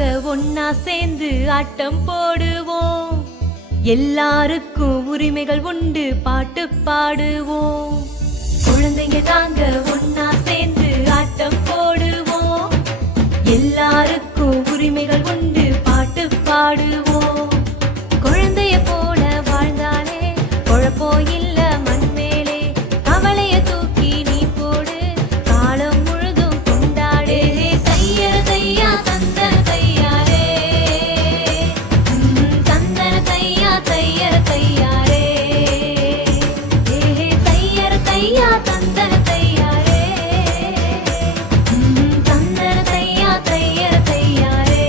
நாங்க ஒன்னா சேர்ந்து ஆட்டம் போடுவோம். எல்லாருக்கும் உரிமைகள் உண்டு, பாட்டு பாடுவோம். குழந்தைங்க நாங்க ஒன்னா சேர்ந்து ஆட்டம் போடுவோம். எல்லாருக்கும் உரிமைகள் உண்டு, பாட்டு பாடுவோம். குழந்தைய போல வாழ்ந்தாலே குழப்போ இல்ல மண் மேலே. கவலைய தூக்கி நீ போடு, காலம் முழுதும் கொண்டாடே. தையர தையா தந்தன தையாரே, தந்தன தையா தையர தையாரே. தையர தையா தந்தன தையாரே, தந்தன தையா தையர தையாரே.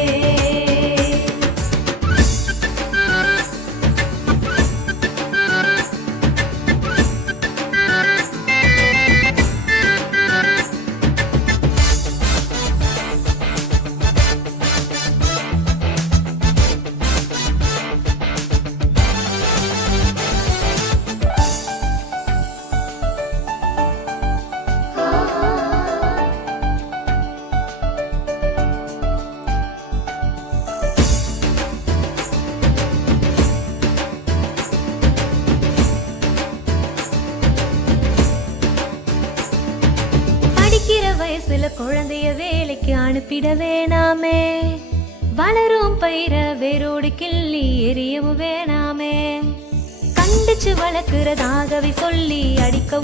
படிக்கிற வயசுல குழந்தைய வேலைக்கு அனுப்பிட வேணாமே. வளரும் பயிர வேரோடு கிள்ளி எரியவும் வேணாமே. கண்டிச்சு வளர்க்கிறதாகவே சொல்லி அடிக்கவும்